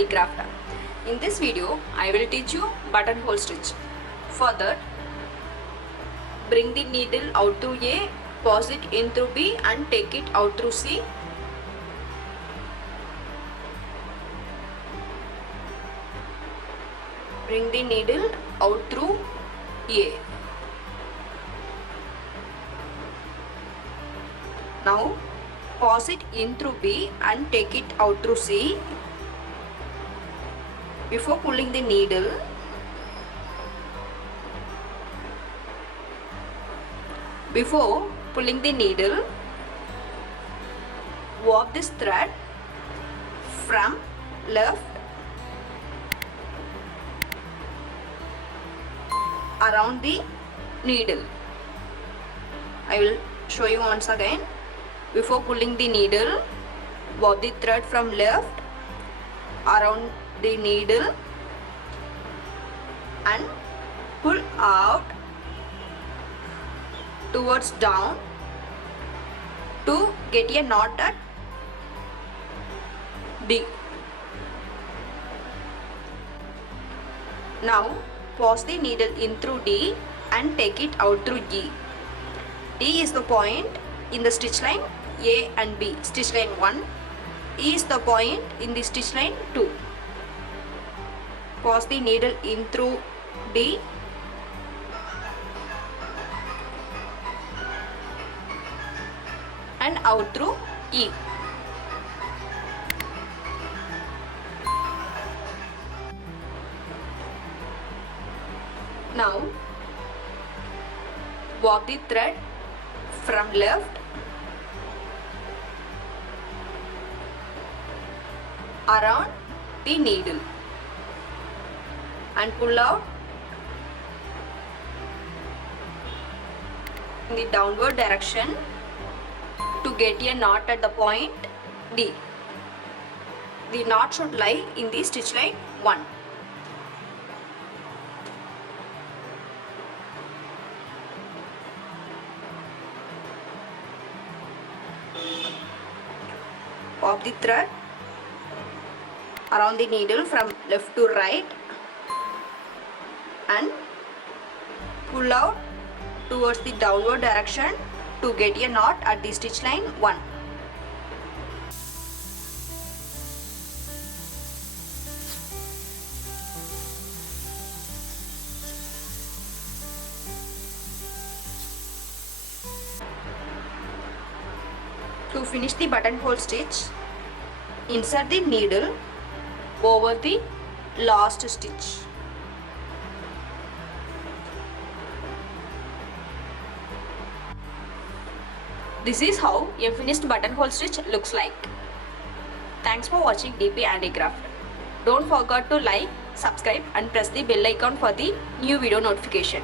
handicraft. In this video, I will teach you buttonhole stitch. For that, bring the needle out through A, pass it in through B and take it out through C. Bring the needle out through A. Now pass it in through B and take it out through C. Before pulling the needle, warp this thread from left around the needle. I will show you once again. Before pulling the needle, warp the thread from left around the needle and pull out towards down to get a knot at D. Now pass the needle in through D and take it out through E. D is the point in the stitch line A and B, stitch line 1. E is the point in the stitch line 2. Pass the needle in through D and out through E. Now warp the thread from left around the needle and pull out in the downward direction to get a knot at the point D. The knot should lie in the stitch line 1. Warp the thread around the needle from left to right and pull out towards the downward direction to get a knot at the stitch line 1. To finish the buttonhole stitch, insert the needle over the last stitch. This is how a finished buttonhole stitch looks like. Thanks for watching DP Handicraft. Don't forget to like, subscribe and press the bell icon for the new video notification.